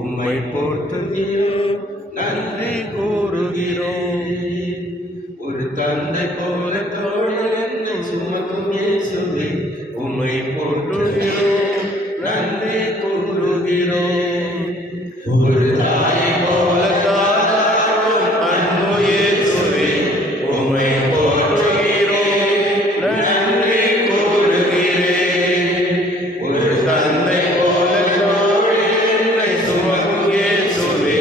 உம்மை போற்றுகிறோம், நன்றி கூறுகிறோம். ஒரு தந்தை போல தோழனை சுமக்கும் இயேசுவே, உம்மை போற்றுகிறோம், நன்றி கூறுகிறோம். ஒரு தாயை போல தாராடும் அன்பு இயேசுவே, உம்மை போற்றுகிறோம், நன்றி கூறுகிறேன். ஒரு தந்தை போல தோழனை சுமக்கும் இயேசுவே,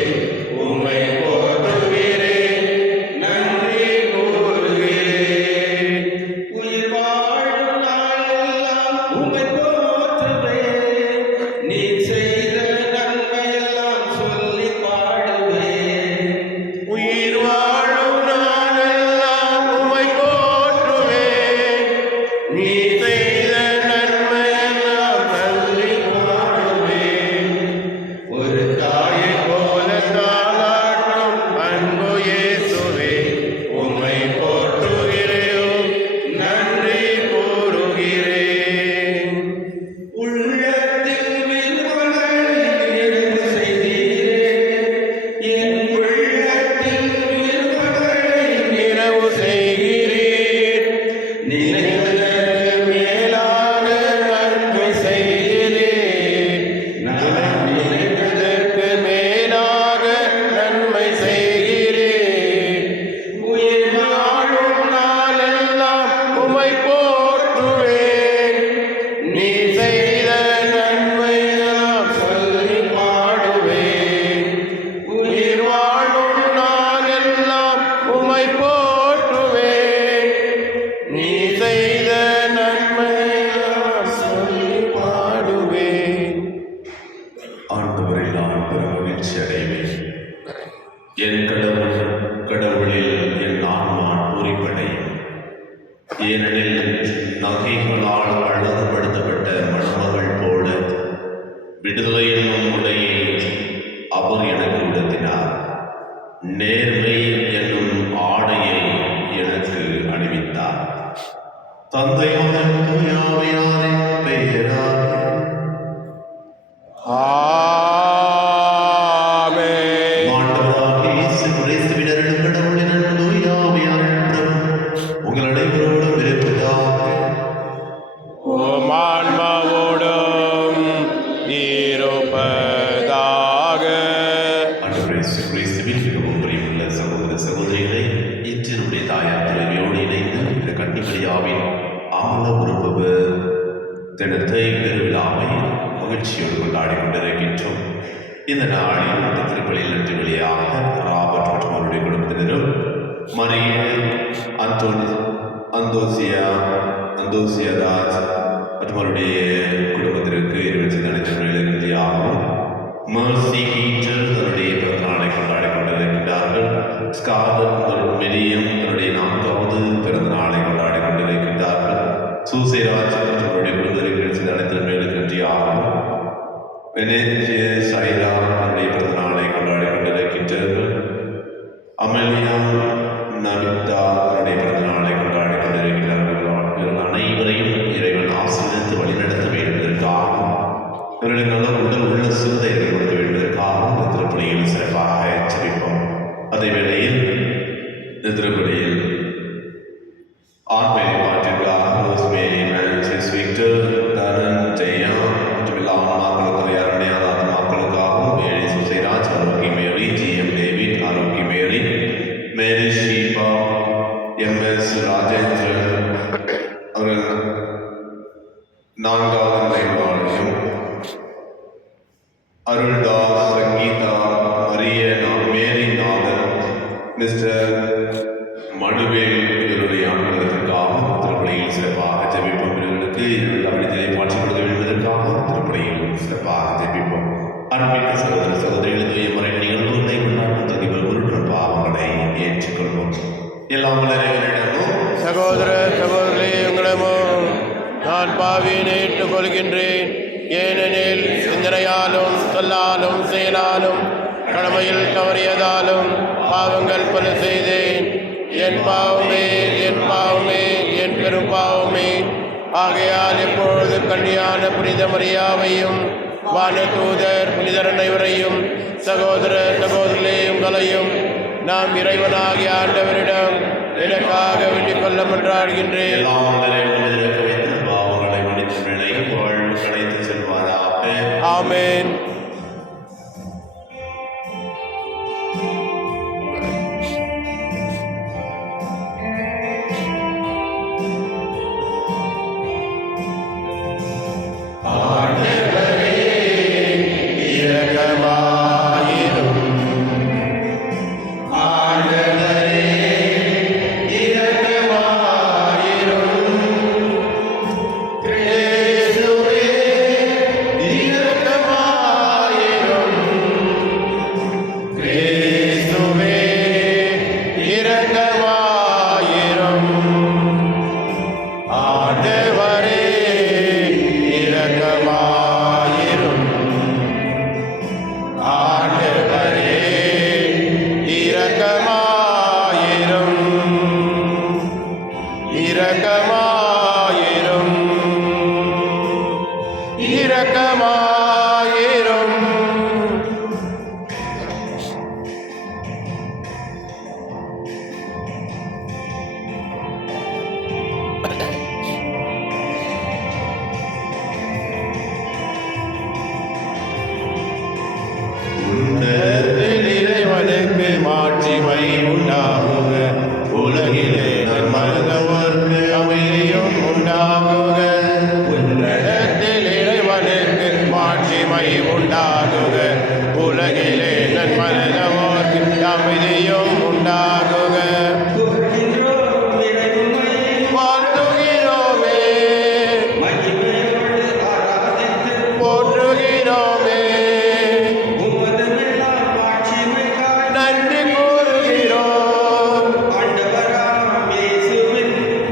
உம்மை போற்றுகிறேன், நன்றி கூறுகிறேன். உயிர் வாழும் நாளெல்லாம் உம்மை போற்றுவேன், நீ செய்த நன்மையெல்லாம் சொல்லி பாடுவேன். உயிர் வாழும் நாளெல்லாம் உம்மை போற்றுவேன், நீ செய்த நன்மையெல்லாம் சொல்லி பாடுவேன். ஒரு தாயை போல தாளாட்டும் அன்பு இயேசுவே, உம்மை போற்றுகிறோம், நன்றி கூறுகிறேன். உள்ளத்தில் விருப்பங்களை நிறைவு செய்தீரே, என் உள்ளத்தில் விருப்பங்களை நிறைவு செய்கிறீர். நினைவுகளுக்கு மேலாக நன்மை செய்கிறீர். நான் நினைப்பதற்கு மேலாக நன்மை செய்கிறீர். உயிர் வாழும் நாளெல்லாம் உம்மை போற்றுவேன், நீ செய்த நன்மையெல்லாம் சொல்லி பாடுவேன். உயிர் வாழும் நாளெல்லாம் உம்மை போற்றுவேன், நீ செய்த நன்மையெல்லாம் சொல்லி பாடுவேன். ஆண்டவரில் நான் பெரும் மகிழ்ச்சி அடைவேன். என் கடவுளில் என் ஆன்மா பூரிப்படையும். ஏனெனில் நகைகளால் அழகுபடுத்தப்பட்ட மணமகள் போல விடுதலை என்னும் உடையை அவர் எனக்கு உடுத்தினார். நேர்மை என்னும் ஆடையை எனக்கு அணிவித்தார். தந்தையாரின் தூயாவியாரின் பெயரால் ஆமென். ஆண்டவராகிய இயேசு கிறிஸ்துவின் அருளும் கடவுளின் அன்பும் தூய ஆவியாரின் உறவும் உங்கள் அனைவரோடும் இருப்பதாக. உம் ஆன்மாவோடும் இருப்பதாக. ஆண்டவர் இயேசு கிறிஸ்துவின் மிகவும் பிரியமுள்ள சகோதர சகோதரிகளை, இன்று நம்முடைய தாயார் துறவியோடு இணைந்து இந்த கன்னிமரியாவின் ஆமல உறுப்பு தினத்தை பெருவிழாவை மகிழ்ச்சியோடு கொண்டாடி கொண்டிருக்கின்றோம். இந்த நாளில் அந்த திருப்பலியில் நன்றி வழியாக ராபர்ட் மற்றும் அவருடைய குடும்பத்தினரும் மரியே, அந்தோசியாதாஸ் மற்றும் அவருடைய குடும்பத்திற்கு 25 அனைத்து நன்றியாகவும், மர்சி பீட்டர் தன்னுடைய பிறந்த நாளை கொண்டாடி கொண்டிருக்கின்றார்கள். ஸ்கார்லட் மற்றும் மெரியம் தன்னுடைய 4வது பிறந்த நாளை கொண்டாடி கொண்டிருக்கின்றார்கள். சூசேராஜ் மற்றும் அவருடைய குடும்பத்திற்கு அனைத்து நன்றியாகவும், வெனேசிய சைலா தன்னுடைய பிறந்த நாளை கொண்டாடி கொண்டிருக்கின்றார்கள். அமெலியா நமிதா தன்னுடைய பிறந்த நாளை கொண்டாடி கொண்டிருக்கிறார்கள். இவர்கள் அனைவரையும் இறைவன் ஆசீர்வதித்து வழிநடத்த வேண்டுவதற்காகவும், இவர்களின் நல்ல உடல் உள்ள சிறுதை கொடுக்க வேண்டுவதற்காகவும் இந்த திருப்பலியில் சிறப்பாக ஜெபிப்போம். அதே வேளையில் இந்த திருப்பலியில் ஆண்மையை மாற்றிருக்காக ரோஸ்மேரி, பிரான்சிஸ், விக்டர், தரன், ஜெயா மற்றும் எல்லா ஆன்மாக்களுக்கும் யாருடைய ஆத்மாக்களுக்காகவும் ஏழை சுசைராஜ், ஆரோக்கிய மேரி, ஜி.எம். டேவிட், ஆரோக்கிய மேரி, மேரி ஷீபா, எம்.எஸ். ராஜேந்திரன் அவர்கள் 4வது நினைவாலயம், அருள்தாஸ், சங்கீதா, மரிய, மேரி நாதன், மிஸ்டர் மடுவேல் இவருடைய ஆண்டுகளுக்காகவும் திருப்பலியில் சிறப்பாக ஜெபிப்போம். இவர்களுக்கு தமிழத்தை மாற்றிக் கொடுக்க வேண்டுவதற்காக திருப்பலியில் சிறப்பாக ஜெபிப்போம். அன்பின் சகோதர சகோதரிகள் தூய முறை நிகழ்வுகளை கொண்டாடும் தகுதிகள் உறுப்பினர் பாவங்களை ஏற்றுக்கொள்வோம். எல்லாம் இறைவனிடமும் சகோதர சகோதரி உங்களிடமும் நான் பாவியை ஏற்றுக்கொள்கின்றேன். ஏனெனில் சிந்தனையாலும் சொல்லாலும் செயலாலும் கடமையில் தவறியதாலும் பாவங்கள் பல செய்தேன். என் பாவமே, என் பாவமே, என் பெரும் பாவமே. ஆகையால் எப்பொழுது கன்னியான புனித மரியாவையும் வானதூதர் புனிதர் அனைவரையும் சகோதர சகோதரிகளே உங்களையும் நாம் இறைவனாகிய ஆண்டவரிடம் எனக்காக வேண்டிக் கொள்ள மன்றாடுகின்றேன். எல்லாம் நிறைவேறுவதற்கு வைத்து பாவங்களை மன்னித்து வினை வாழ்வு கிடைத்து செல்வாராக. ஆமென். இறைவனுக்கு மாட்சிமை உண்டாகுக, உலகிலே நன்மனதவர்க்கு அமைதியும் உண்டாகுக. உன்னதத்தில் இறைவனுக்கு மாட்சிமை உண்டாகுக, உலகிலே நன்மனதவர்க்கு அமைதியும் உண்டாகுக. வாழ்த்துகிறோமே, போற்றுகிறோமே, நன்றி கூறுகிறோம்.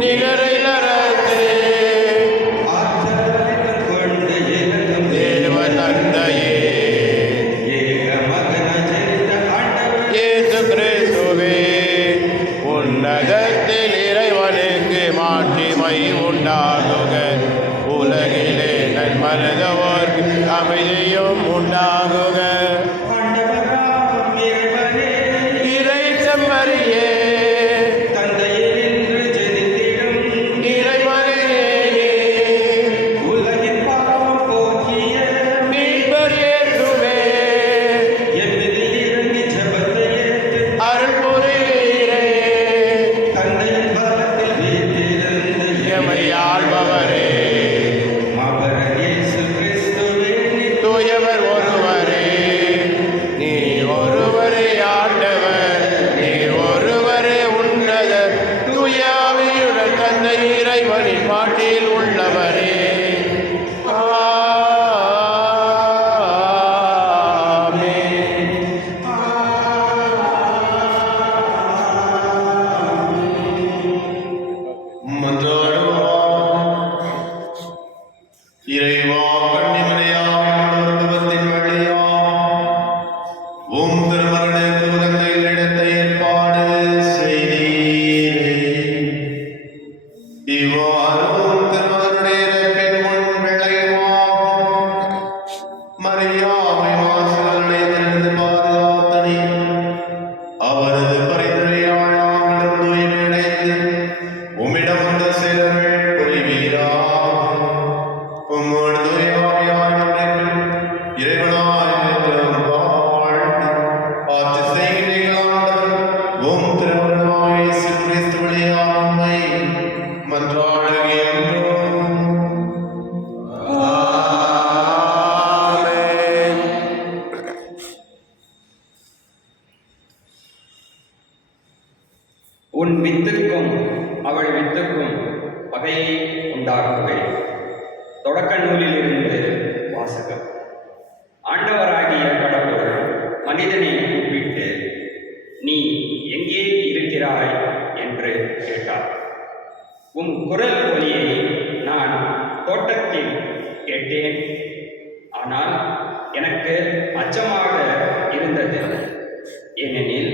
நிகரிலரசே, தேவ தந்தையே, இயேசு கிறிஸ்துவே, உன்னதத்தில் இறைவனுக்கு மாட்சிமை உண்டாகுக, உலகிலே நன்மனதவர்க்கு அமைதியும் உண்டாகுக. இறை செம்மறியே, இறைமகனே, மீட்பர் இயேசுவே, அருள் புரிவீரே, எமை ஆள்பவரே, தூயவர் ஒருவரே, நீ ஒருவரே ஆண்டவர், நீ ஒருவரே உன்னதர், தூய ஆவியுடன் தந்தை இறைவனின் பாட்டில் உள்ளவரே. ஆமென். இறைவா கன்னிமரியாவின் வழியா உம் திருமகனுக்கு உகந்த இடத்தை ஏற்பாடு செய்தீரே. இவ்வாறும் திருமகனுடைய இறப்பின் முன் விளைவாகும் மரியாவை மாசுகளிலிருந்து பாதுகாத்தனி. அவரது பரிந்துரையால் நாங்களும் தூய்மையடைந்து உம்மிடம் வந்த செயல்கள் புரிவீராக. உம்மோடு தூய ஆவியார் ஒன்றில் இறைவனாய் நிற்கும் வாழ்ந்து ஆட்சி செய்கிறீர்கள் ஆண்டவர். உம் திருமகனாகிய இயேசு கிறிஸ்து வழியாக உம்மை மன்றாடுகின்றோம். ஆமென். உன் வித்துக்கும் அவள் வித்துக்கும் பகையை உண்டாக்குவேன். தொடக்க நூலிலிருந்து வாசகம். ஆண்டவராகிய கடவுள் மனிதனை கூப்பிட்டு, நீ எங்கே இருக்கிறாய் என்று கேட்டார். உன் குரல் ஒலியை நான் தோட்டத்தில் கேட்டேன், ஆனால் எனக்கு அச்சமாக இருந்தது, ஏனெனில்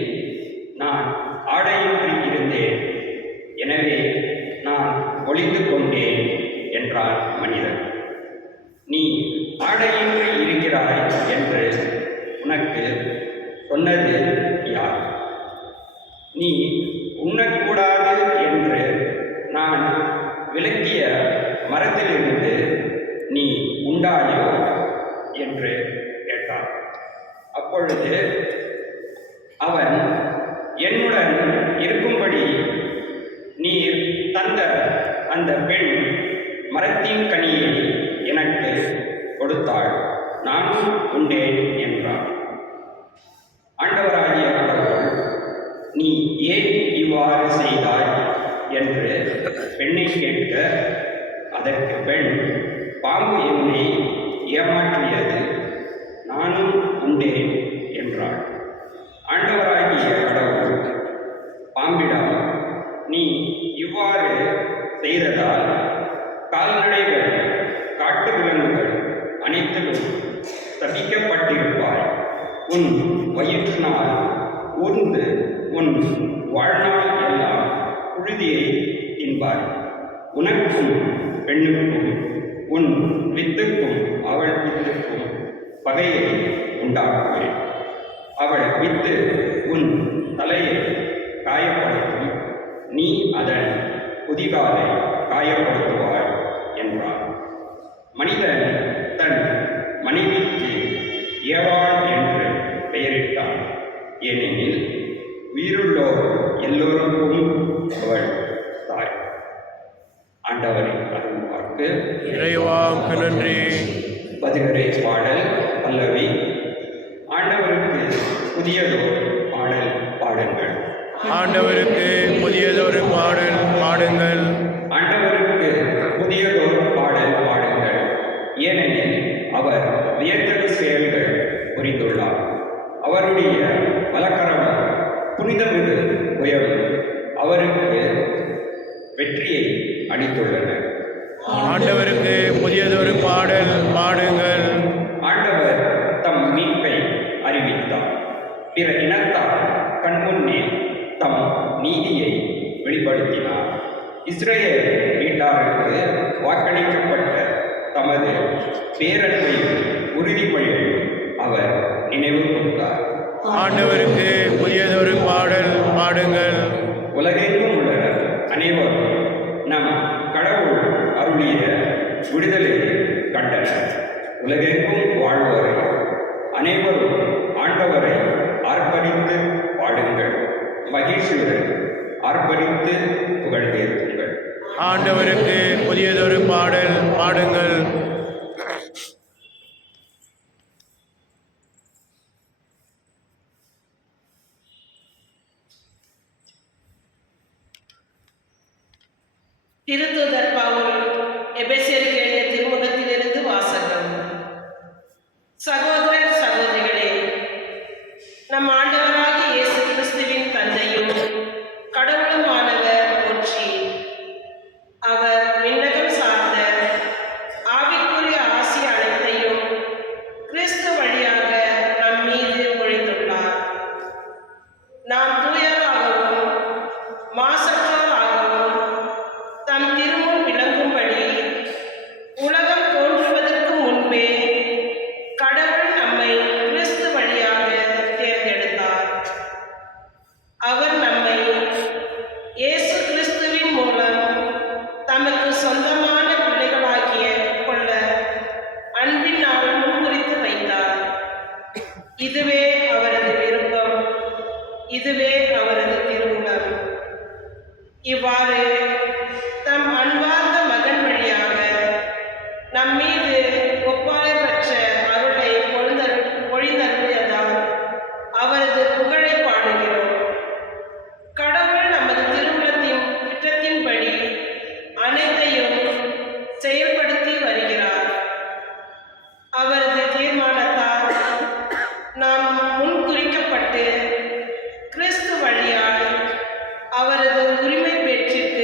நான் ஆடையின்றி இருந்தேன், எனவே நான் ஒளிந்து கொண்டேன் என்றார் மனிதன். நீ ஆடையின்றி சொன்னது யார்? நீ உண்ணக்கூடாது என்று நான் விலக்கிய மரத்திலிருந்து நீ உண்டாயோ என்று கேட்டார். அப்பொழுது அவன், என்னுடன் இருக்கும்படி நீர் தந்த அந்த பெண் மரத்தின் கனியை எனக்கு கொடுத்தாள், நானும் உண்டேன் என்றார். ஆண்டவராகிய கடவுள், நீ ஏன் இவ்வாறு செய்தாய் என்று பெண்ணை கேட்க, அதற்கு பெண், பாம்பு என்னை ஏமாற்றியது, நானும் உண்டேன் என்றாள். ஆண்டவராகிய கடவுள் பாம்பிடம், நீ இவ்வாறு செய்ததால் கால்நடைகள், காட்டு விலங்குகள் அனைத்திலும் தப்பிக்கப்பட்டிருப்பாய். உன் வயிற்றினால் ஊர்ந்து உன் வாழ்நாள் எல்லாம் புழுதியை தின்பாய். உனக்கும் பெண்ணுக்கும் உன் வித்துக்கும் அவள் வித்துக்கும் பகையை உண்டாக்குவேன். அவள் வித்து உன் தலையை காயப்படுத்தும், நீ அதன் குதிகாலை காயப்படுத்துவாய் என்றார். மனிதன் தன் மனைவிக்கு ஏவாள் என்று பெயரிட்டான். ஏனெனில் உயிருள்ளோர் எல்லோருக்கும் அவள் தாய். ஆண்டவரின் அருள்வாக்கு. இறைவாக்கு நன்றி. பதிலுரை பாடல் பல்லவி. ஆண்டவருக்கு புதியதோர் பாடல் பாடுங்கள். ஆண்டவருக்கு புதியதொரு பாடல் பாடுங்கள். ஆண்டவருக்கு புதியதோர் பாடல் பாடுங்கள். ஏனெனில் அவர் வியத்தகு செயல்கள் புரிந்துள்ளார். அவருடைய வலக்கரம் புனிதமிகு உயர்வு அவருக்கு வெற்றியை அளித்துள்ளன. ஆண்டவருக்கு புதியதொரு பாடல் பாடுங்கள். ஆண்டவர் தம் மீட்பை அறிவித்தார். பிற இனத்தார் கண்முன்னே தம் நீதியை வெளிப்படுத்தினார். இஸ்ரேல் வீட்டாருக்கு வாக்களிக்கப்பட்ட தமது பேரன்பையும் உறுதிமொழியை அவர் நினைவு கூர்ந்தார். ஆண்டவருக்கு புதியதொரு பாடல் பாடுங்கள். உலகெங்கும் உள்ள அனைவரும் நம் கடவுள் அருளிய விடுதலையை கண்டனர். உலகெங்கும் வாழ்வோரை அனைவரும் ஆண்டவரை ஆர்ப்பரித்து பாடுங்கள். மகிழ்ச்சியுடன் ஆர்ப்பரித்து புகழ்ந்தேற்றுங்கள். ஆண்டவருக்கு புதியதொரு பாடல் பாடுங்கள். திருத்தூதர் பவுல் எபேசியருக்கு எழுதிய திருமுகத்திலிருந்து வாசகம். சகோதரர் சகோதரிகளே, நம் ஆண்டவராகிய இயேசு கிறிஸ்துவின் தந்தையும் கடவுளுமானவர் போற்றி. அவர் விண்ணகம் சார்ந்த ஆவிக்குரிய ஆசி அனைத்தையும் கிறிஸ்து வழியாக நம் மீது பொழிந்துள்ளார். நாம் தூயராகவும் மாசற்றோராகவும் தம் திருமுன் விளங்கும்படி உலகம் தோன்றுவதற்கு முன்பே கடவுள் நம்மை கிறிஸ்து வழியாக தேர்ந்தெடுத்தார். அவர் நம்மை இயேசு கிறிஸ்துவின் மூலம் தமக்கு சொந்தமான பிள்ளைகளாகிய கொள்ள அன்பினால் முன்குறித்து வைத்தார். இதுவே அவரது விருப்பம், இதுவே அவரது திருவுளம். இவ்வாறு தம் அன்பார்ந்த மகன் வழியாக நம் மீது ஒப்பாயப்பற்ற அருளை பொழிந்தருளியதால் அவரது புகழை பாடுகிறோம். கடவுள் நமது திருவுளத்தின் திட்டத்தின்படி அனைத்தையும் செயல்படுத்தி வருகிறார். அவரது தீர்மானத்தால் நாம் முன்குறிக்கப்பட்டு கிறிஸ்து வழியால் அவரது உரிமை பெற்றிட்டு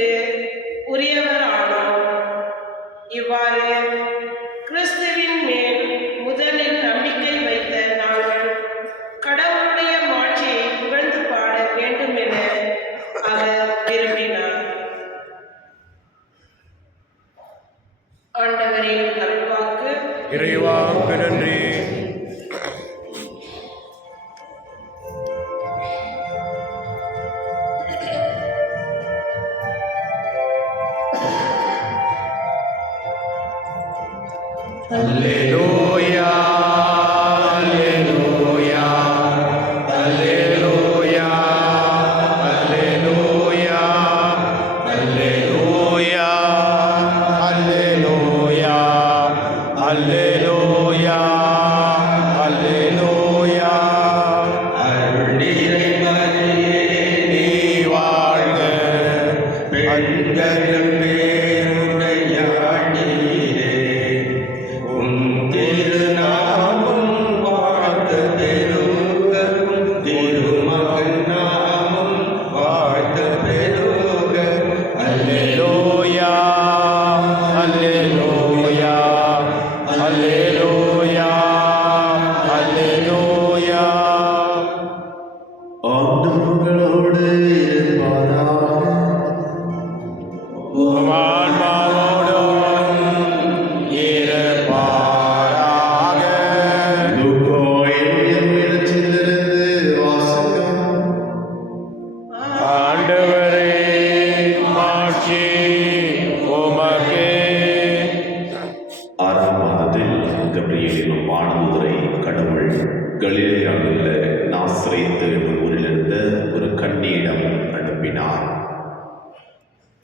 கலிலேயாவில் உள்ள நாசரேத்து என்னும் ஊரிலிருந்த ஒரு கன்னியிடம் அனுப்பினார்.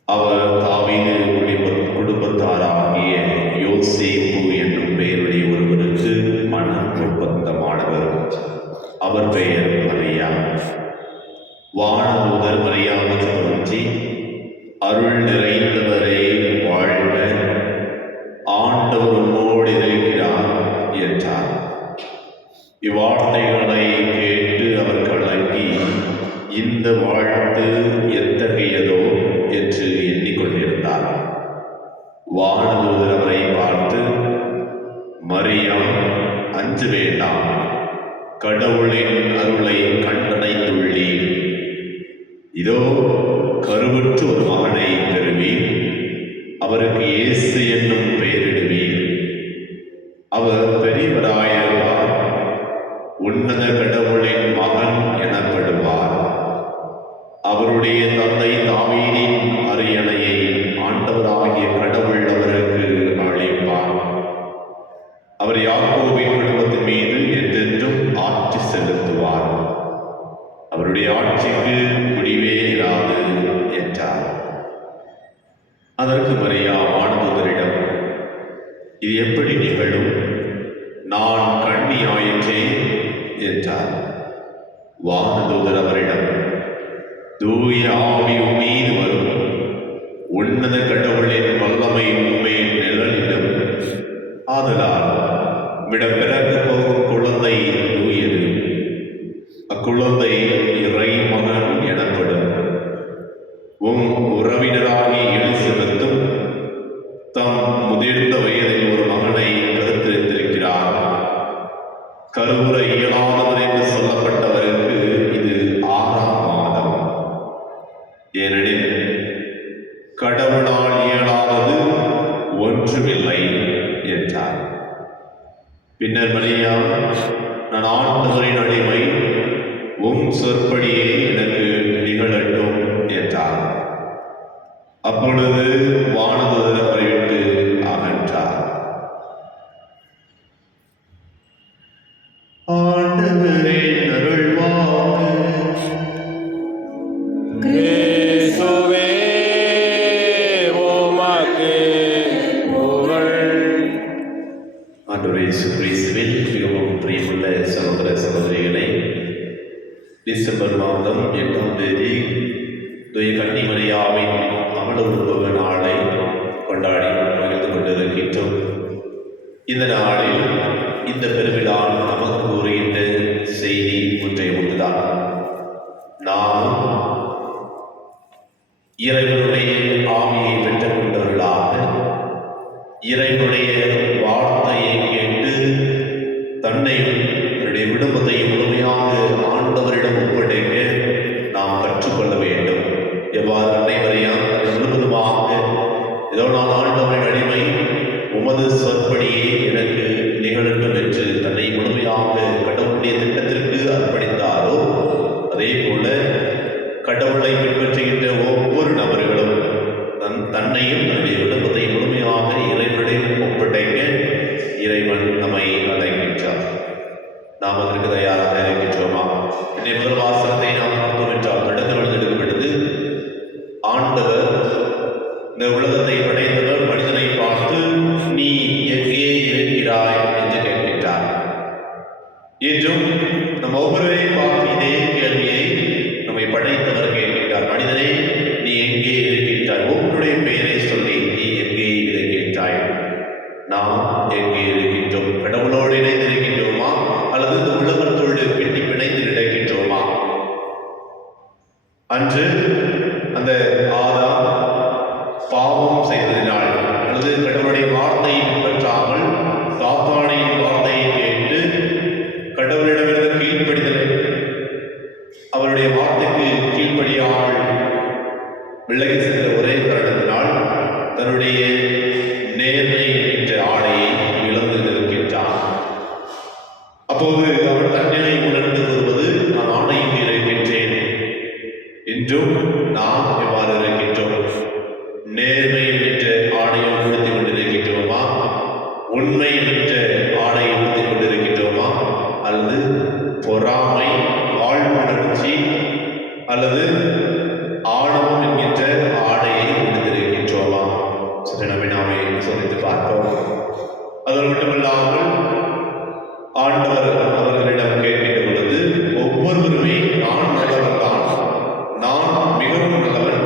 அவர் தாவீது குடும்பத்தாராகிய யோசேப்பு என்னும் பெயருடைய ஒருவருக்கு மன ஒப்பந்தமானவர். அவர் பெயர் மரியா. வானதூதர் மரியாவுக்கு தோன்றி, அருள் நிறைந்தவரே வாழ்க, ஆண்டவர் உம்மோடு இருக்கிறார் என்றார். இவ்வார்த்தைகளை கேட்டு அவர் கலங்கி, இந்த வாழ்த்து எத்தகையதோ என்று எண்ணிக்கொண்டிருந்தார். வானதூதர் அவரை பார்த்து, மரியா, அஞ்ச வேண்டாம், கடவுளின் அருளை கண்டடைந்துள்ளீர். இதோ கருவுற்று ஒரு மகனை பெறுவீர், அவருக்கு இயேசு என்னும் பெயரிடுவீர். அவர் பெரியவராயிருப்பார், உன்னத கடவுளின் மகன் எனப்படுவார். அவருடைய தந்தை தாவீதின் அரியணையை ஆண்டவராகிய கடவுள் அவருக்கு அளிப்பார். அவர் யாக்கோபின் குடும்பத்தின் மீது என்றென்றும் ஆட்சி செலுத்துவார். அவருடைய ஆட்சிக்கு முடிவே இராது என்றார். அதற்கு மரியா வானதூதரிடம், இது எப்படி நிகழும்? நான் கன்னியாயிற்றே என்றார். வானதூதர் அவரிடம், தூய ஆவி உம்மீது வரும், உன்னத கடவுளின் வல்லமை உம்மேல் நிழலிடும். ஆதலால் விடம் பிறக்க போகும் குழந்தை தூயது, அக்குழந்தை இறை மகன் எனப்படும். உம் உறவினராகி எலிசபெத்தும் தம் முதிர்ந்த வயதில் ஒரு மகனை கருத்தரித்திருக்கிறார். கருவுற இயலாதவர் என்று சொல்லப்பட்டவருக்கு இது 6ஆம் மாதம். ஏனெனில் கடவுளால் இயலாதது ஒன்றுமில்லை என்றார். பின்னர் மரியா, நான் ஆண்டவரின் அடிமை, உம் சொற்படியே எனக்கு நிகழட்டும் என்றார். அப்பொழுது வானதூதர் அவரை விட்டு அகன்றார். ஆண்டவரின் அருள்வாக்கு. கிறிஸ்துவே, உமக்கு புகழ். ஆண்டவர் இயேசு கிறிஸ்துவில் மிகவும் பிரியமுள்ள சகோதர சகோதரிகளை, டிசம்பர் மாதம் 8ஆம் தேதி தூய கன்னி மரியாவின் அமல உருவக நாளை கொண்டாடி மகிழ்ந்து கொண்டிருக்கின்றோம். இந்த நாளில் இந்த பெருவிழா நமக்கு கூறுகின்ற செய்தி ஒன்றை ஒன்றுதான். நாம் இறைவனுடைய ஆவியை பெற்றுக் கொண்டவர்களாக, இறைவனுடைய வார்த்தையை கேட்டு தன்னையும் தன்னுடைய குடும்பத்தை முழுமையாக ஆண்டவரிடம் ஒப்படைக்க நாம் கற்றுக்கொள்ள வேண்டும். எவ்வாறு அன்னை மரியா முழுவதுமாக, ஏதோ நான் ஆண்டவரின் அடிமை, உமது சொற்படியே எனக்கு நிகழட்டும் என்று தன்னை முழுமையாக கடவுளுடைய திட்டத்திற்கு அர்ப்பணித்தாரோ, அதே போல கடவுளை பின்பற்றுகின்ற ஒவ்வொரு நபர்களும் தன்னையும் தன்னுடைய குடும்பத்தை முழுமையாக இறைவனிடம் ஒப்படைக்க இறைவன் நம்மை அழைக்கின்றார். நாம் அதற்கு தயாராக இருக்கின்றோமா? இன்றைய முதல் வாசகத்தை நாம் பார்த்தோம் என்றால், கடவுள் எடுக்கப்பட்டது. ஆண்டவர் இந்த உலகத்தை படைத்தவர் மனிதனை பார்த்து, நீ எங்கே இருக்கிறாய் என்று கேட்கின்றார். என்றும் நம் ஒவ்வொருவரையும் பார்த்து இதே கேள்வியை நம்மை படைத்தவர் கேட்கின்றார். மனிதனே, நீ எங்கே இருக்கின்றாய்? ஒவ்வொருடைய பெயரை சொல்லி நீ எங்கே இருக்கின்றாய்? நாம் எங்கே இருக்கின்றோம்? கடவுளோடு இணைந்திருக்கின்றோமா, அல்லது இந்த உலகத்தோடு பின்னி பிணைந்து நடக்கின்றோமா? அன்று அந்த ஆதாம் பாவம் செய்ததினால், அல்லது கடவுளுடைய வார்த்தையை பின்பற்றாமல் சாத்தானின் வார்த்தையை கேட்டு கடவுளிடமிருந்து கீழ்ப்படிதல், அவருடைய வார்த்தைக்கு கீழ்ப்படியாமல் விலகி சென்ற ஒரே காரணத்தினால் தன்னுடைய நேர்மை என்ற ஆடையை இழந்து நிற்கின்றார். அப்போது அவர் தன்னிலை உணர்ந்து வருவது, நான் ஆணையும் இருக்கின்றேன். இன்றும் நாம் எவ்வாறு இருக்கின்றோம்? நேர்மை என்ற ஆடையை உடுத்திக் கொண்டிருக்கின்றோமா? உண்மை என்ற ஆடையை உடுத்திக் கொண்டிருக்கின்றோமா? அல்லது பொறாமை, ஆழ்வுணர்ச்சி அல்லது ஆணவம் என்கின்ற ஆடையை விடுத்திருக்கின்றோமா? சரி, நாமே சோதித்து பார்ப்போம். அது மட்டுமில்லாமல் ஆண்டவர் அவர்களிடம் கேட்கின்ற பொழுது ஒவ்வொருவருமே நான் நல்லவன் தான், நான் மிகவும் நல்லவன்,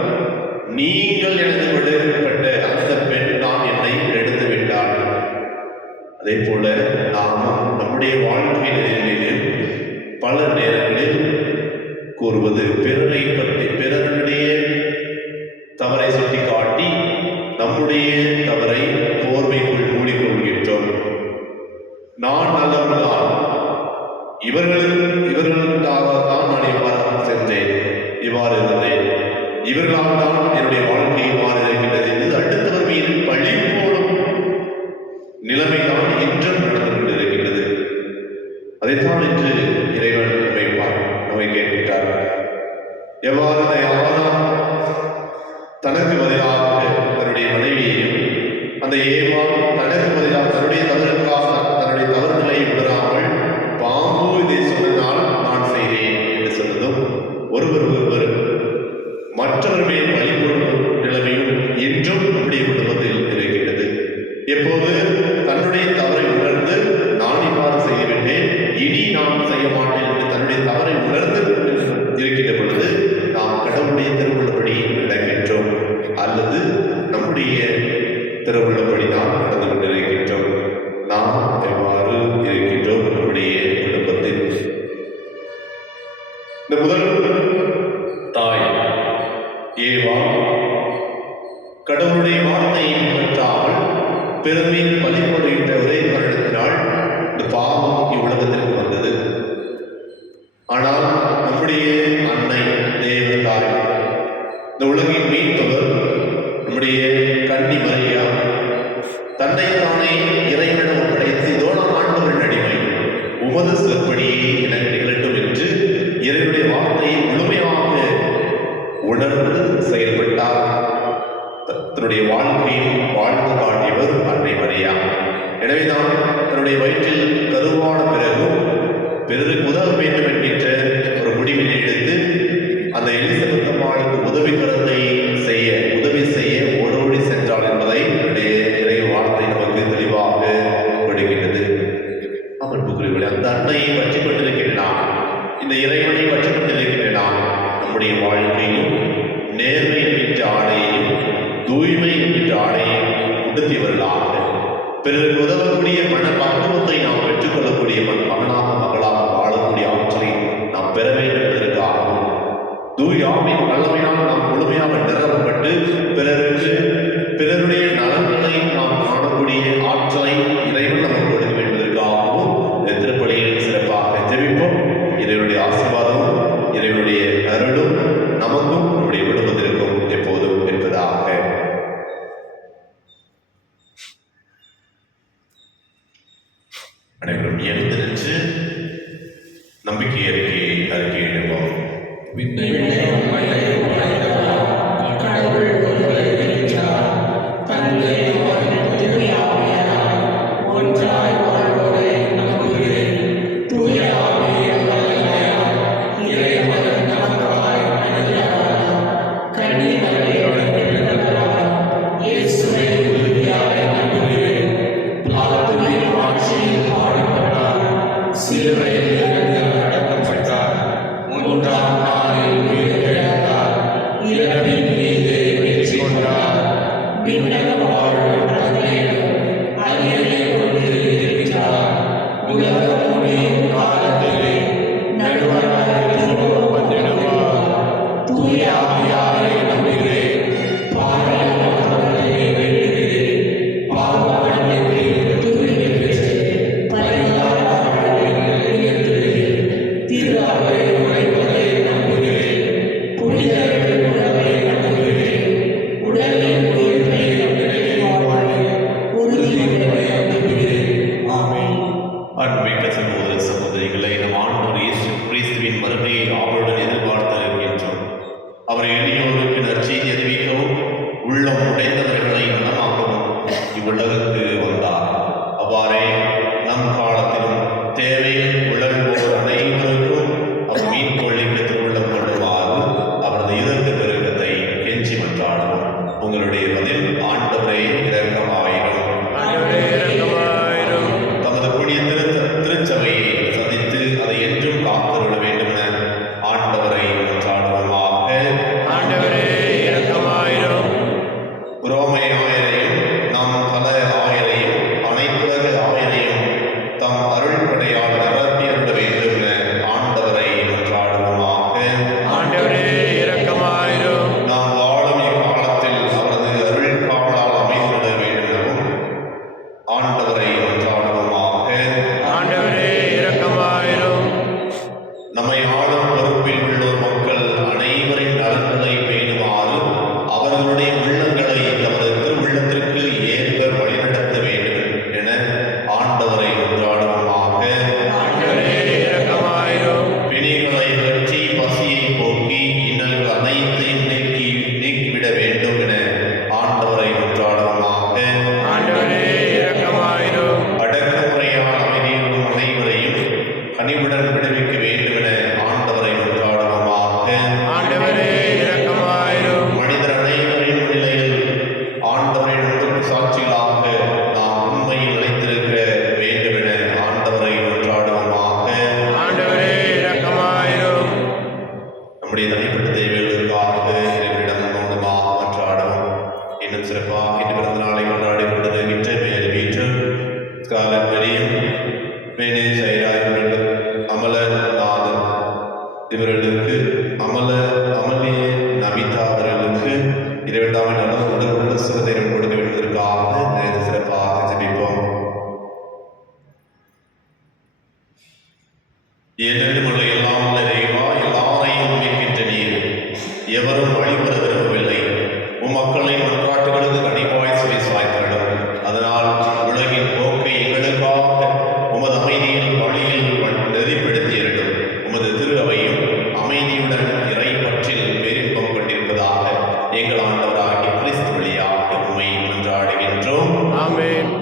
நீங்கள் எனக்கு விடுவிக்கப்பட்ட அந்த பெண் தான் என்னை எடுத்து விட்டாள். அதே போல நாமும் நம்முடைய வாழ்க்கை நிலையிலும் பல நேரங்களில் கூறுவது பிறரை பற்றி, பிறருடைய தவறை சுட்டிக்காட்டி நம்முடைய தவறை போர்வைக்குள் மூடிக்கொள்கின்றோம். நான் நல்லவன்தான், இவர்களுக்காக தான் நான் இவ்வாறு சென்றேன், இவ்வாறு இருந்தேன், இவர்களால் தான் என்னுடைய வாழ்க்கை இவ்வாறு இருக்கின்றது என்று அடுத்தவர் மீது பழி போடும் நிலைமைதான் இன்றும் நடந்து கொண்டிருக்கின்றது. அதைத்தான் இன்று இறைவன் நம்மை கேட்கின்றார். எவ்வாறு ஆதாம் தனக்கு பதிலாக தன்னுடைய மனைவியையும், அந்த ஏவாள் தனக்கு பதிலாக தன்னுடைய தவறுக்காக தன்னுடைய தவறு நிலையை உணராமல் பாம்பு இதை சொன்னதால் நான் செய்தேன் என்று சொன்னதும் ஒருவர் மற்றவர் மேல் வழிபடும் நிலைமையும் இன்றும் நம்முடைய குடும்பத்தில் இருக்கின்றது. எப்போது தன்னுடைய தவறை உணர்ந்து நான் இவ்வாறு செய்யவில்லை, இனி நான் செய்ய மாட்டேன் என்று தன்னுடைய தவறை உணர்ந்து இருக்கின்ற பொழுது நாம் கடவுளுடைய திருவுள்ளப்படி நடக்கின்றோம் அல்லது நம்முடைய திருவுள்ளப்படி நாம் நடந்து கொண்டிருக்கின்றோம். நாம் எவ்வாறு இருக்கின்றோம் நம்முடைய குடும்பத்தில்? இந்த முதல் தாய் ஏவா கடவுளுடைய வார்த்தையை பின்பற்றாமல் பெருமையின் பலிபடுகின்ற ஒரே காரணத்தினால் இந்த பாவம் இவ்வுலகத்திற்கு வந்தது. ஆனால் நம்முடைய அன்னை தேவதாய், இந்த உலகின் மீட்பவர் நம்முடைய கன்னி மரியா தன்னைத்தானே இறைவனிடம் ஒப்படைத்து இதோடு ஆண்டவரின் அடிமை, உமது சிறப்படியே எனக்கு நிகழட்டும் என்று இறைவனுடைய வார்த்தையை முழுமையாக உணர்ந்து செயல்பட்டார். தன்னுடைய வாழ்க்கையில் வாழ்ந்து காட்டியவர் அன்னை மரியா. எனவேதான் தன்னுடைய வயிற்றில் கருவான பிறகும் பிறருக்கு உதவ வேண்டும் என்கின்ற ஒரு முடிவினை எடுத்து அந்த எலிசபெத் அம்மாளுக்கு உதவி செய்ய ஓடோடி சென்றாள் என்பதை என்னுடைய இறை வார்த்தை நமக்கு தெளிவாக கொடுக்கின்றது. அமர்வுக்குரியவர்களே, அந்த அன்னையை பற்றி கொண்டிருக்கின்றன, இந்த இறைவனை பற்றி கொண்டிருக்கின்றன. நம்முடைய வாழ்க்கையிலும் நேர்மை என்கின்ற ஆடையையும் தூய்மை என்கின்ற ஆடையையும் உடுத்தியவர்களாக பிறருக்கு உதவக்கூடிய மன பக்குவத்தை நாம் பெற்றுக்கொள்ளக்கூடிய மகனாக மகளாக வாழக்கூடிய ஆற்றலை நாம் பெற வேண்டும் என்பதற்காகவும் தூயாவின் வல்லமையால் நாம் முழுமையாக நிரப்பப்பட்டு பிறருடைய நலன்களை நாம் காணக்கூடிய ஆற்றலை இறைவன் நமக்கு கொடுக்க என்பதற்காகவும் திருப்பலியில் சிறப்பாக ஜெபிப்போம். இறைவனுடைய ஆசீர்வாதமும் இறைவனுடைய அருளும் நமக்கும் நம்முடைய குடும்பத்திற்கும் எப்போதும் இருப்பதாக. அனைவரும் எழுந்திருந்து நம்பிக்கை அறிக்கையிடுவோம். இவ்வுலகுக்கு வந்தார். அவ்வாறே நம் காலத்திலும் தேவையில் உழல்வோர் அனைவரும் கனிவுடன் விடுவிக்க வேண்டுமென ஆண்டவரை கொண்டாடுவோமாக. ஆண்டவரே இரக்கமாயிரும். மனிதர் அனைவரின் நிலையில் ஆண்டவரின் அன்புக்கு சாட்சிகளாக நாம் உண்மையில் நிலைத்திருக்க வேண்டுமென ஆண்டவரை கொண்டாடுவோமாக. ஆண்டவரே இரக்கமாயிரும். நம்முடைய தனிப்பட்ட தேவைகளுக்காக இறைவனிடம் மௌனமாக மன்றாடுவோம். இன்னும் சிறப்பாக இந்த பிறந்த நாளை கொண்டாடி கொண்டிருக்கின்ற மேல் வீட்டில் ஸ்காலட் மரியம், மேனே சைரா இவர்கள், அமலர் நாதன் இவர்களுக்கு, அமலிய நமிதா அவர்களுக்கு இறைவனாவின் நலம் உடல் உள்ள சுகதைரம் கொடுக்க வேண்டியதற்காக சிறப்பாக ஜெபிப்போம். ஏனெனில் உள்ள எல்லாம் உள்ள இறைவா, எல்லாரையும் மீட்கின்ற நீர் எவரும் வழிபெற விரும்பவில்லை. உம் மக்களின் மன்றாட்டுகளுக்கு கனிவாய் செவி சாய்த்திடும். அதனால் உலகின் போக்கை எங்களுக்காக உமது அமைதியின் வழியில் நெறிப்படுத்தியிருடும். உமது திரு அவையும் அமைதியுடன் இறை பற்றில் பேரின்பம் கொண்டிருப்பதாக எங்கள் ஆண்டவராகிய கிறிஸ்து வழியாக உம்மை மன்றாடுகின்றோம். ஆமென்.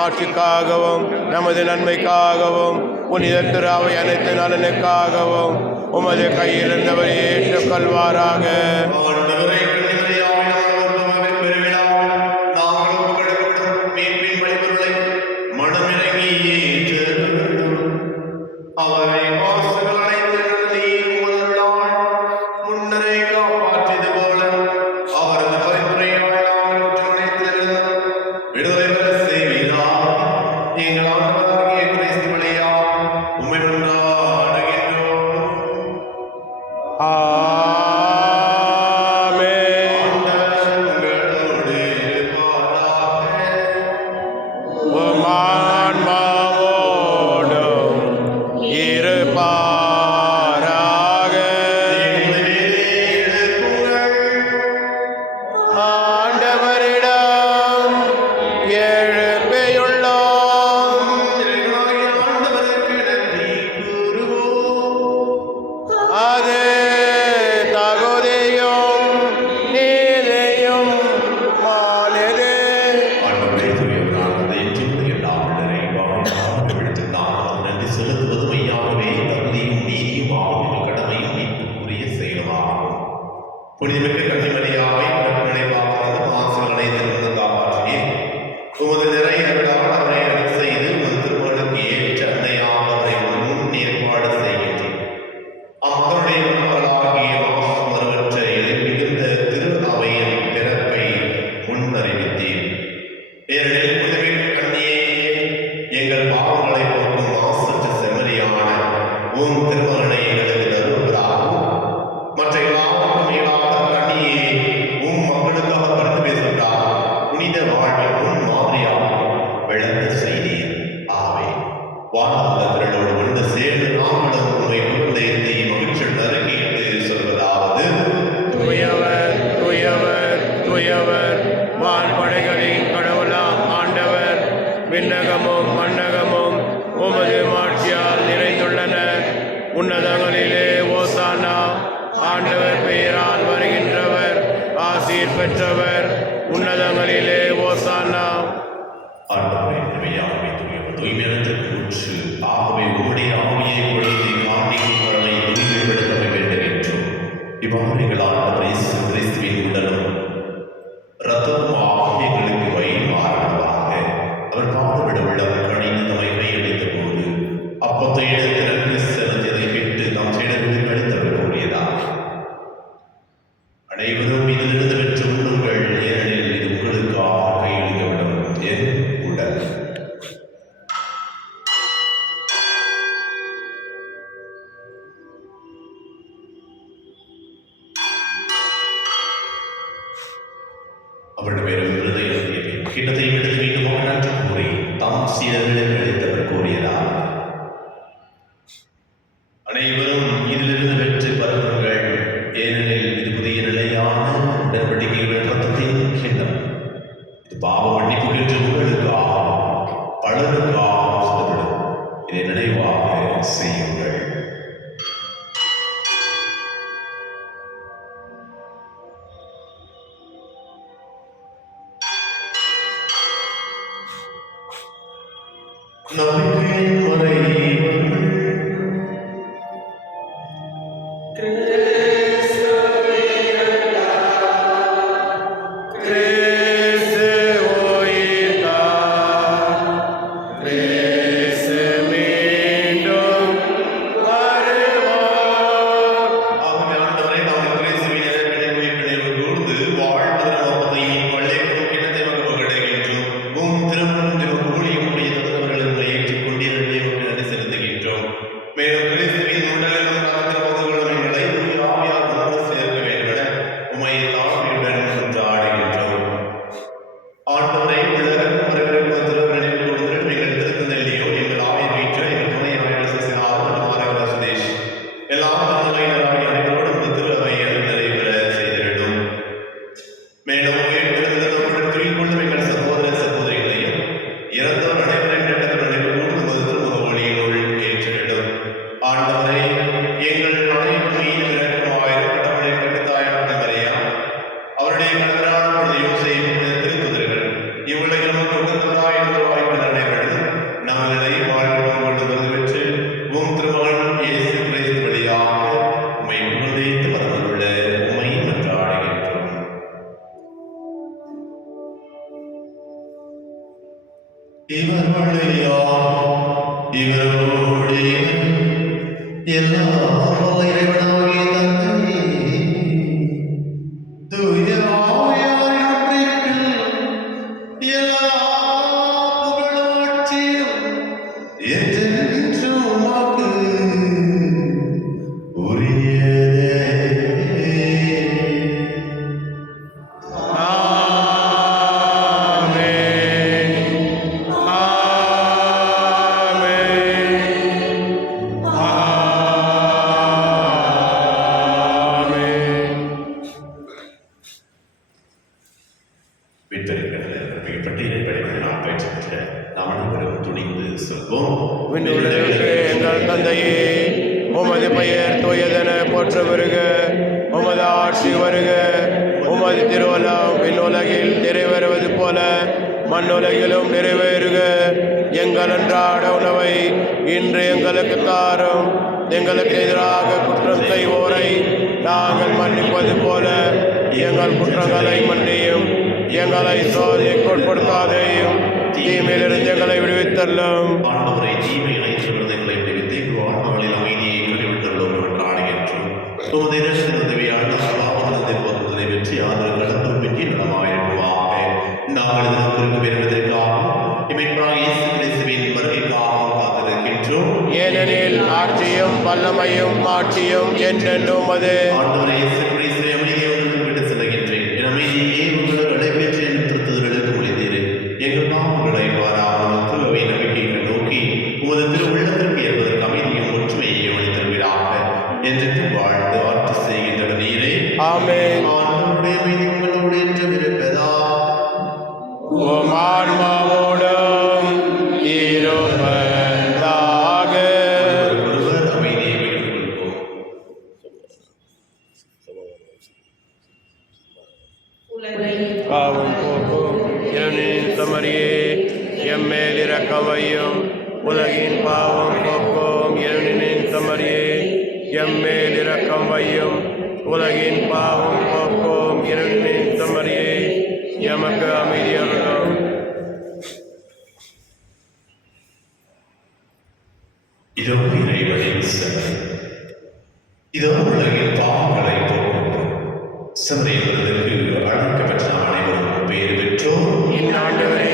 ஆட்சிக்காகவும் நமது நன்மைக்காகவும் புனித திராவை அனைத்து நலனுக்காகவும் உமது கையில் இருந்தவரை ஏற்றுக்கொள்வாராக. புனிதமிக்க கன்னிமரியாவை நினைவாக ஆசிரியர் அனைத்து காப்பாற்றினேன். உமது நிறை அருளால் அவரை அருள் செய்து உமது திருமணக்கு ஏற்ற அன்னையாக அவரை முன் ஏற்பாடு செய்கின்றேன். அம்மகனுடைய மகளாகிய மாசம் மறுவற்ற எழில் மிகுந்த திரு அவையின் பிறப்பை முன்னறிவித்தேன். ஏனெனில் புனிதமிக்க கன்னியே, எங்கள் பாவங்களை போக்கும் மாசற்ற செம்மறியான உன் திருமகனை எங்களுக்கு தருவதாகவும் மற்ற எல்லாருக்கும் மேலாக கண்ணியே உம் மக்களுக்காக கருத்து பேசுகிறார் புனித வாழ்வில் முன் மாதிரியாக விளங்க செய்தீர். ஆவே வாழ்ந்த திரளோடு வந்து சேர்ந்து நாங்களும் உண்மை குழந்தையத்தை மகிழ்ச்சியுடன் அறிக்கையிட்டு சொல்வதாவது: தூயவர் தூயவர் தூயவர் வான்படைகளின் கடவுளாம் ஆண்டவர், விண்ணகமும் மண்ணகமும் உமது மாட்சியால் நிறைந்துள்ளன. உன்னதங்களிலே ஓசானா. ஆண்டவர் பெயரால் வருகின்றவர் ஆசீர் பெற்றவர். உன்னதங்களிலே ஓசானா. ஆண்டவரே, இவையாவை தூய்மையான கூற்று. ஆகவே உம்முடைய ஆவியை பொழுது காட்டின் குரலை தூய்மைப்படுத்த வேண்டும் என்றும் இவ்வாறு எங்கள் ஆண்டவர் இயேசு கிறிஸ்துவின் உடலும் இரத்தமும் ஆகிய எங்களுக்கு வழிமாறுவதாக அவர் பாடுபட உள்ளவர் கணிந்து தம்மை கையளித்த போது அப்பத்தை எடுத்து நன்றி செலுத்தியதை விட்டு தாம் செய்தது கழித்தவர் கூறியதாக, அனைவரும் இதிலிருந்து பெற்று உண்ணுங்கள், ஏனெனில் இது உங்களுக்காக கையளிக்கப்படும் என் உடல். அவருடைய கிண்ணத்தை எடுத்து மீண்டும் நன்றி கூறி தாம் சீடர்களுக்கு அளித்தவர் கூறியதாக, அனைவரும் இதிலிருந்து பெற்று பருகுங்கள், ஏனெனில் இது புதிய நிலையான உடன்படிக்கையுடன் ரத்தத்தின் கிண்ணம். இது பாவ மன்னிப்பு என்று உங்களுக்காக பலருக்காக சொல்லப்படும். இதை நினைவாக செய்யுங்கள். நம்பிக்கையின் மறைவர்கள் கிறிஸ்து உயிர்த்தார். கிறிஸ்து மீண்டும் வருவார். ஆண்டவரை நாம் கிறிஸ்துவின் இறப்பினை உயிர்ப்பினை கூர்ந்து வாழ்வதன் நோக்கத்தையும் வள்ளைக்கும் கிண்ணத்தை மகிழ்கின்றோம். உம் திருமணம் ஊழியம் செய்தவர்களுக்கு ஏற்றுக்கொண்டிருந்தே நன்றி செலுத்துகின்றோம். மேலும் கிறிஸ்துவின் உடலிலும் ரத்தத்தின் பங்குகளும் எங்களை ஆவியால் ஒன்று சேர்க்க வேண்டும் என உம்மை தாழ்மையுடன் கொண்டாடுகின்றோம். ஆண்டவரை உலகம் வரவிருக்கும் திருவருளை கொடுத்து எங்கள் திருத்தந்தையிலேயோ எங்கள் ஆவியை வீற்ற எங்கள் துணை ஆய்வாளர் சிசினார் மாநகர சுதேஷ் எல்லா திருநங்கையினராகிய அனைவரோடும் திருவையை நிறைவேற செய்திருடும். மேலும் உயிர்த்தெழுந்தவர்களுடன் துயில்கொள்ளும் எங்கள் சகோதர சகோதரிகளையும் இறந்தோர் அனைவரையும் இரக்கத்துடன் கூர்ந்து திருமுக ஒளியினுள் ஏற்றிடும். ஆண்டவரை எங்கள் அனைவரும் மீது இரக்கமாயிரும் கடவுளை கட்டுத்தாயான மரியா, அவருடைய கணவரான புனித யோசேப்பு, திருத்துதர்கள் இவ்வுலகிலும் உகந்ததாய் வாய்ப்பு நடைபெறும் நாங்களை வாழ்வுடன் கொண்டு வந்து பெற்று உம் திருமகன் இயேசு கிறிஸ்து வழியாக உம்மை உணர்ந்து வரவுள்ள உம்மை மன்றாடுகின்றோம். இவர் வழியாக இவரோடு எல்லா இறைவனாகிய தந்தை தூய ஆவியாரின் ஒன்றிப்பில் எல்லா புகழாட்சியும் என்றென்றும் உமக்கு உரியதே. ஆமென். ஆமென். ஆமென். வித்தரிக்கப்பட்ட இறைப்படைகளை நாம் பெற்ற நாம் அனைவரும் துணிந்து சொல்வோம். விண்ணுலகிற்கு எங்கள் தந்தையே, உமது பெயர் தூயதென போற்ற வருக. உமது ஆட்சி வருக. உமது திருவள்ளம் விண்ணுலகில் நிறைவேறுவது போல மண்ணுலகிலும் நிறைவேறுக. எங்கள் அன்றாட உணவை இன்று எங்களுக்கு தாரும். எங்களுக்கு எதிராக குற்றம் செய்வோரை நாங்கள் மன்னிப்பது போல எங்கள் குற்றங்களை மன்னியும். எங்களை சோதனைக்கு உட்படுத்தாதேயும், தீமையிலிருந்து எங்களை விடுவித்தள்ளும். ஆண்டவரை தீமைகளை விடுதலை விடுவித்து வாழ்நாளில் அமைதியை குறிவிட்டுள்ளோம் என்று ஆடுகின்றோம். உமது இரண்டு உதவியால் பாவத்திலிருந்து பொறுத்ததை வெற்றி ஆதரவு கடந்து வெற்றி நலமாயிருக்குமாக. நாங்கள் இதற்கு பெறுவதற்காக இமைப்பாக இயேசு கிறிஸ்துவின் வருகைக்காக காத்திருக்கின்றோம். ஏனெனில் ஆட்சியும் வல்லமையும் மாட்சியும் என்றென்றும் உமது. ஆண்டவரை இயேசு கிறிஸ்துவை அமைதியை விட்டு செல்கின்றேன். என் அமைதியே உங்களுக்கு அடைபெற்று என்று திருத்துதலுக்கு மொழிந்தீர். எங்கள் பாவங்களை மாறாமல் திருவை நம்பிக்கைகளை நோக்கி உமது திருவுள்ளத்திற்கு ஏற்பதற்கு அமைதியும் ஒற்றுமையையும் அளித்தருவீராக என்று வாழ்ந்து ஆட்சி செய்கின்ற நீரே. ஆமென். ஆண்டவருடைய மீது உங்களோடு என்று இருப்பதா உம் ஆன்மாவோடும் எம்மேல் இரக்கமையும் உலகின் பாவம் போக்கும் எண்ணின் தமரியே எம்மேல் இரக்கம் வையும் உலகின் பாவம் போக்கும் எண்ணின் தமரியே எமக்கு அமைதியருளும். இதோ இறைவனின் சிலை. இதோ உலகின் பாவங்களை போக்கும் சிறையிலிருந்து அழைக்கப்பட்ட அனைவரும் பேறு பெற்றோர். இந்நாண்டவரே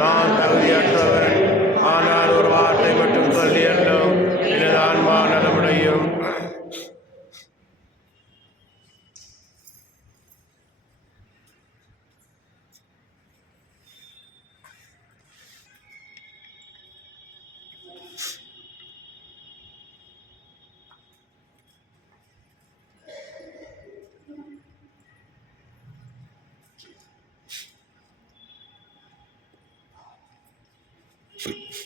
நான் தகுதியற்றவன், ஆனால் ஒரு வார்த்தை மட்டும் சொல்லியல்லும் எனது ஆன்மா நலமுடையும். Ooh.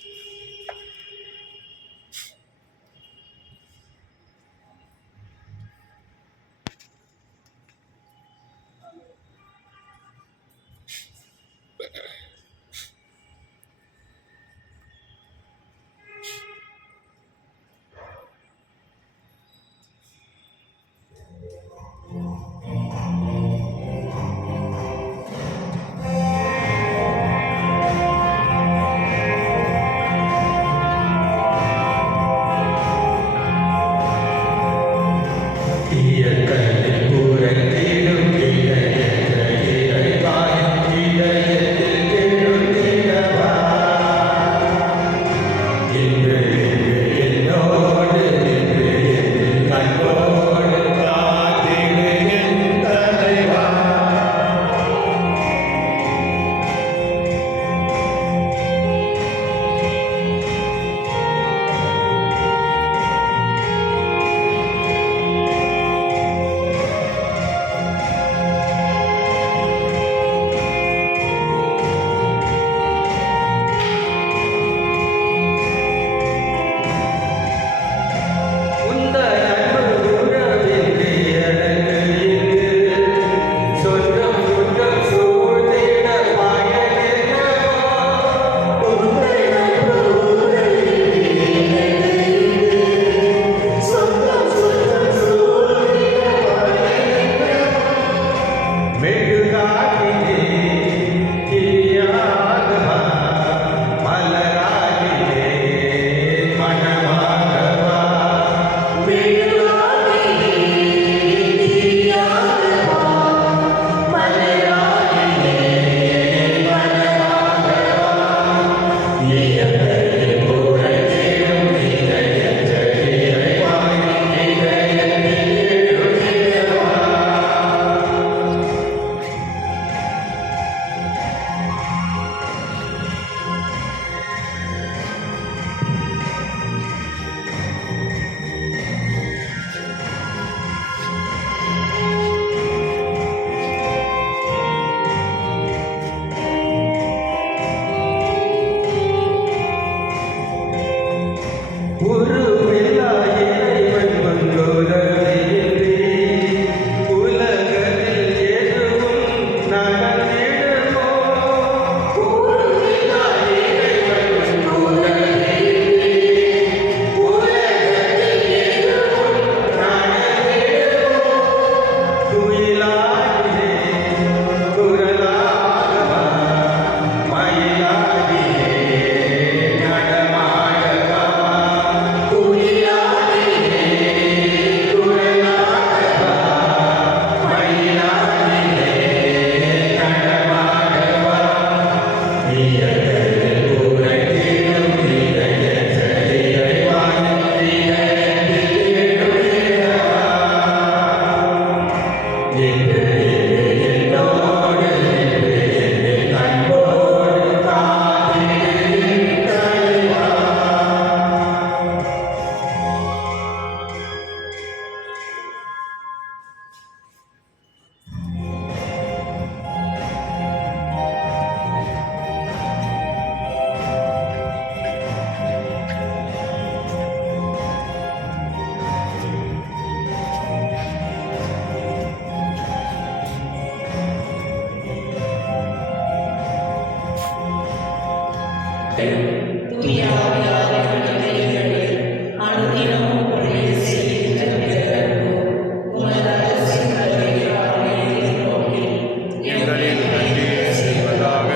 எங்களின் நன்றியை செய்வதாக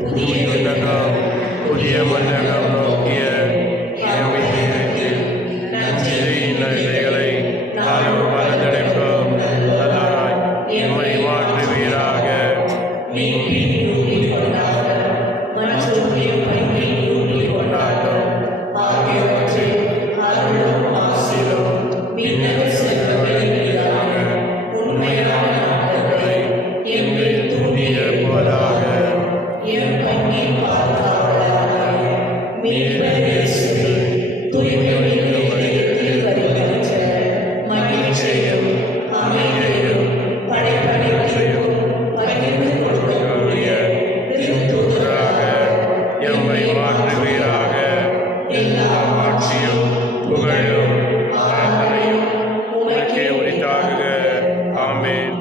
புதியுலகம் புதிய மன்னகம் நோக்கிய நன்றிகளை நாளும் வளர்ந்தெடுக்கும் நல்லராய் எம்மை மாற்றுவீராக. கொண்டாட்டம் ஆகியவற்றில் அருளும் ஆசிலும் விண்ணக செல்வங்களிலாக உண்மையான நாட்களை எங்கள் தூண்டிய போதாக எம் பங்கின் பாதுகாவலாக மீட்பர் இயேசுவின் தூய்மையுள்ள வழியில் வருகின்ற மகிழ்ச்சியையும் அமைதியையும் படைப்படைப்பையும் பகிர்ந்து கொடுக்கக்கூடிய திருத்தூதராக எம்மை மாற்றுவீராக. எல்லா ஆட்சியும் புகழும் ஆராதனையும் உமக்கே உரித்தாகுக. ஆமென்.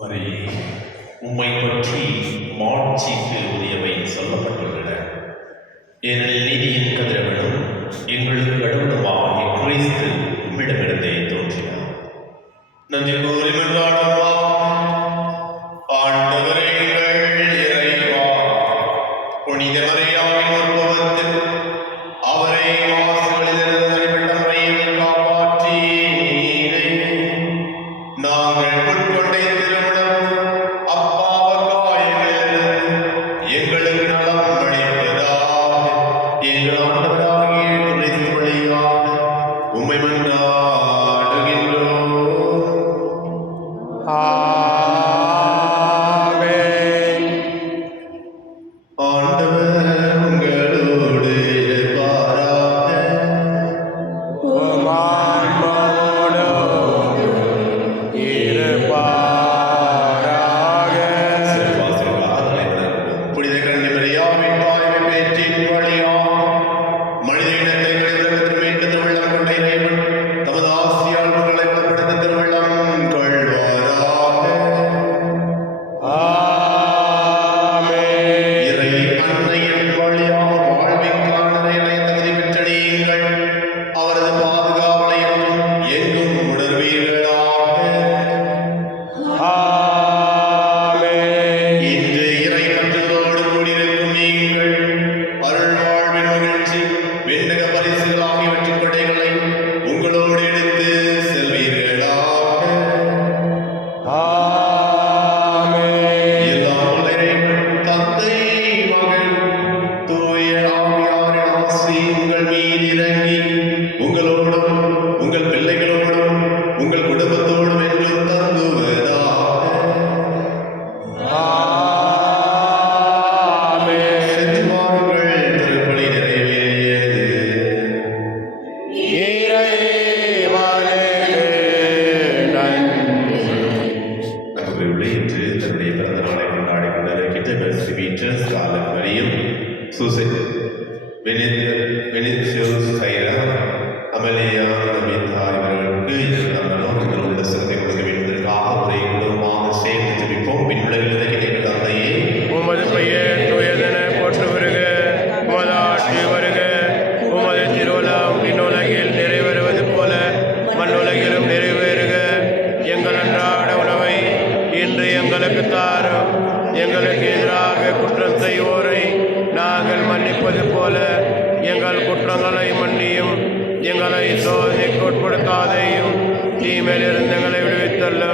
மரியே, உம்மை பற்றி மாட்சிக்கு உரியவை சொல்லப்பட்டுள்ளன. ஏனெனில் நீதியின் கதிரவனும் எங்களுக்கு கடவுளுமாகிய கிறிஸ்து உம்மிடமிருந்தே தோன்றினார். நன்றி கூறி மன்றாடுவோம். ஆண்டவரே, எங்கள் இறைவா, புனித மரியாவின் உற்பவத்தில் அவரை மாசுகளிலிருந்து தனிப்பட்ட முறையில் காப்பாற்றினீரே. நாங்கள் உட்கொண்ட திருமணம் அப்பாவக்காயங்களிலிருந்து எங்களுக்கு நலம் அளிப்பதாக எங்கள் ஆண்டவராகிய கிறிஸ்து வழியாக உம்மை மன்றாடுகின்றோம். ஆமென். ஆண்டவர் உங்களோடு இருப்பாராக. உம் ஆன்மாவோடும் இருப்பாராக. சிறப்பாசிரியர்களாக தலைவணங்குவோம். புனித கன்னி மரியாவின் தாய்மை பேற்றின் வழியாக மனித இனத்தை உலகத்தில் மீட்க திருவள்ளம் கொண்ட இறைவன் தமது ஆசியால் உங்களை வளப்படுத்த திருவள்ளம் கொள்வாராக. ஆமென். இறை அன்னையின் வழியாக வாழ்விற்கான நிலைகளை தகுதி பெற்ற நீங்கள் அவரது பாதுகாவலை எங்கும் உணர்வீர்களாக. ஆமென். இன்று இறை பற்றத்தோடு கூடியிருக்கும் நீங்கள் அருள் வாழ்வின் மகிழ்ச்சி விண்ணக பரிசுகள் ஆகியவற்றின் கொடைகளை உங்களோடு எடுத்து செல்வீர்களாக. ஆமென். எல்லாம் வல்ல இறைவன் தந்தை, மகன், தூய ஆவியாரின் ஆசி உங்கள் மீது இறங்கி உங்களோடும் உங்கள் பிள்ளைகளோடும் உங்கள் குடும்பத்தோடும் என்றும் தங்குவதாக. ஆமென். சென்றுவாருங்கள், திருப்பலி நிறைவேறியது. இறைவனுக்கு நன்றி. நம்முடைய இன்று தன்னுடைய பிறந்த நாளை கொண்டாடி கொண்டிருக்கின்ற மெர்சி பீட்டர்ஸ் காலக் மரியம் சூசை வெனிசியோஸ் சைரா அமலியா நமிதா இவர்களுக்கு நம்மளும் உள்ள சிறப்பை கொடுக்க வேண்டியதற்காக ஒரே குடும்பமாக சேர்ந்து ஜெபிப்போம். பின்னுலகில் இருக்கிற தந்தையே, உமது பெயர் தூயதென போற்று வருக. உமது ஆட்சி வருக. உமது திருவுளம் விண்ணுலகில் நிறைவேறுவது போல மண்ணுலகிலும் நிறைவேறுக. எங்கள் அன்றாட உணவை இன்று எங்களுக்கு தாரும். எங்களுக்கு எதிராக குற்றம் செய்வோரை நாங்கள் மன்னிப்பது போல எங்கள் குற்றங்களை மன்னியும். எங்களை சோதனைக்கு உட்படுத்தாதையும் தீமையிலிருந்து எங்களை விடுவித்தள்ளும்.